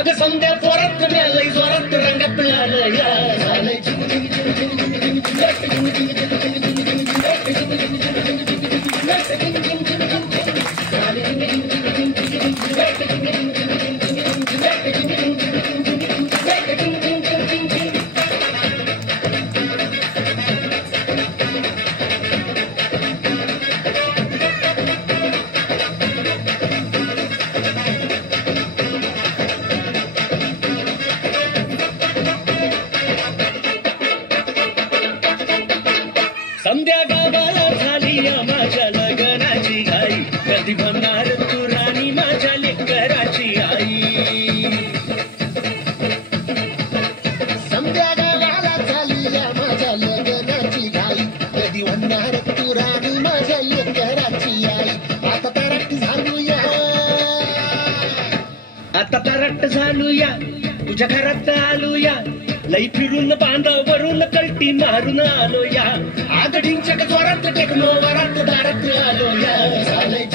अगं समद्या जोरात मिळालंय जोरात रंगात मिळालं या झालंय समद्या गावाला झाली या माझ्या लग्नाची घाई कधी बनणार तू राणी माझ्या लेकराची आई समद्या गावाला झाली या माझ्या लग्नाची घाई कधी म्हणणार तू राणी माझ्या लेकराची आई आता तरट झालूया आता तरट झालूया तुझ्या घरात आलूया लई फिरून बांधावरून कलटी मारून आलो या आगडींच्या जोरात टेकलो वरात दारात आलो या झालंय